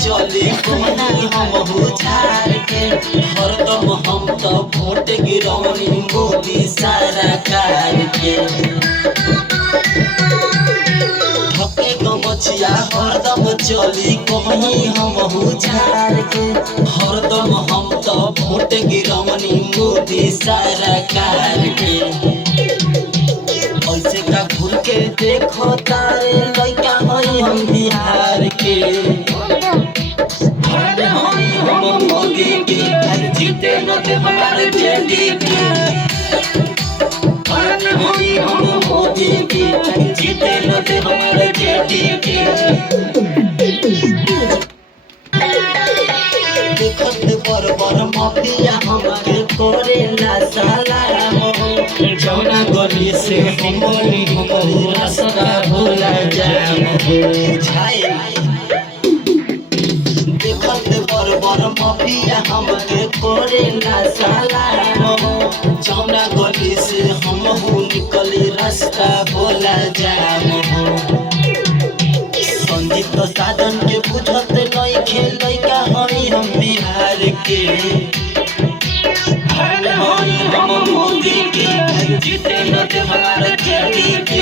चली कोनी हम बुझार के हरदम हम तो वोट गिरौनी मोदी सरकार के धके गमछिया हरदम चली कोनी हम बुझार के हरदम हम तो वोट गिरौनी मोदी सरकार के ऐसे का घूर के देखो तारे लइका हई हम बिहार के हम मोदी की जीते न दे हमारे जेडी के हम मोदी की जीते न दे हमारे जेडी के देखत बरबर माफिया हमके करेला सलाम जौना गली से हमनी रास्ता भूला जाम बुझाए देखत बरबर माफिया हमके करेला सलाम जौना गली से हम निकली रास्ता भूला जाम संगीत साधन के बुझत नहीं खेल लइका हई हम बिहार के हम मोदी के जीते न दे हमारे जेडी के